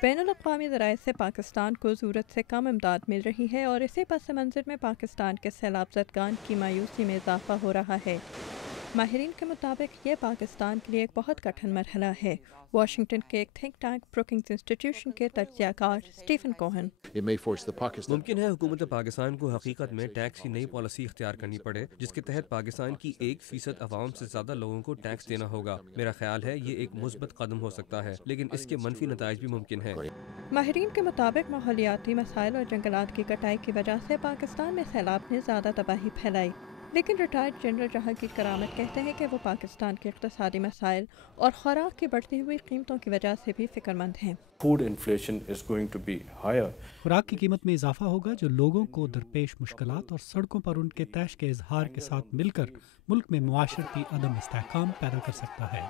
بین الاقوامی ذرائع سے پاکستان کو ضرورت سے کم امداد مل رہی ہے اور اسی پس منظر میں پاکستان کے سیلاب زدگان کی مایوسی میں اضافہ ہو رہا ہے۔ ماہرین کے مطابق یہ پاکستان کے لیے ایک بہت کٹھن مرحلہ ہے۔ واشنگٹن کے ایک تھنک ٹینک بروکنگز انسٹیٹیوشن کے تجزیہ کار اسٹیفن کوہن۔ ممکن ہے حکومت پاکستان کو حقیقت میں ٹیکس کی نئی پالیسی اختیار کرنی پڑے جس کے تحت پاکستان کی 1% عوام سے زیادہ لوگوں کو ٹیکس دینا ہوگا۔ میرا خیال ہے یہ ایک مثبت قدم ہو سکتا ہے، لیکن اس کے منفی نتائج بھی ممکن ہیں۔ ماہرین کے مطابق ماحولیاتی مسائل اور جنگلات کی کٹائی کی وجہ سے پاکستان میں سیلاب نے زیادہ تباہی پھیلائی، لیکن ریٹائرڈ جنرل جہانگیر کرامت کہتے ہیں کہ وہ پاکستان کے اقتصادی مسائل اور خوراک کی بڑھتی ہوئی قیمتوں کی وجہ سے بھی فکر مند ہیں۔ خوراک کی قیمت میں اضافہ ہوگا جو لوگوں کو درپیش مشکلات اور سڑکوں پر ان کے طیش کے اظہار کے ساتھ مل کر ملک میں معاشرتی عدم استحکام پیدا کر سکتا ہے۔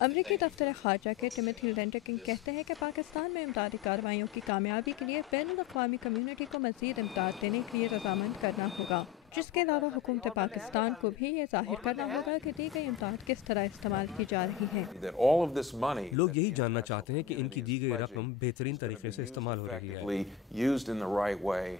امریکی دفتر خارجہ کے ٹیموتھی لینڈرکنگ کہتے ہیں کہ پاکستان میں امدادی کارروائیوں کی کامیابی کے لیے بین الاقوامی کمیونٹی کو مزید امداد دینے کے لیے رضامند کرنا ہوگا، جس کے علاوہ حکومت پاکستان کو بھی یہ ظاہر کرنا ہوگا کہ دی گئی امداد کس طرح استعمال کی جا رہی ہے۔ لوگ یہی جاننا چاہتے ہیں کہ ان کی دی گئی رقم بہترین طریقے سے استعمال ہو رہی ہے۔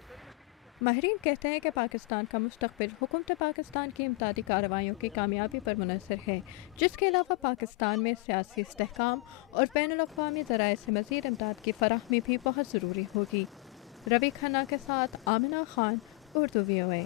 ماہرین کہتے ہیں کہ پاکستان کا مستقبل حکومت پاکستان کی امدادی کارروائیوں کی کامیابی پر منحصر ہے، جس کے علاوہ پاکستان میں سیاسی استحکام اور بین الاقوامی ذرائع سے مزید امداد کی فراہمی بھی بہت ضروری ہوگی۔ روی کھنہ کے ساتھ آمنہ خان، اردو VOA۔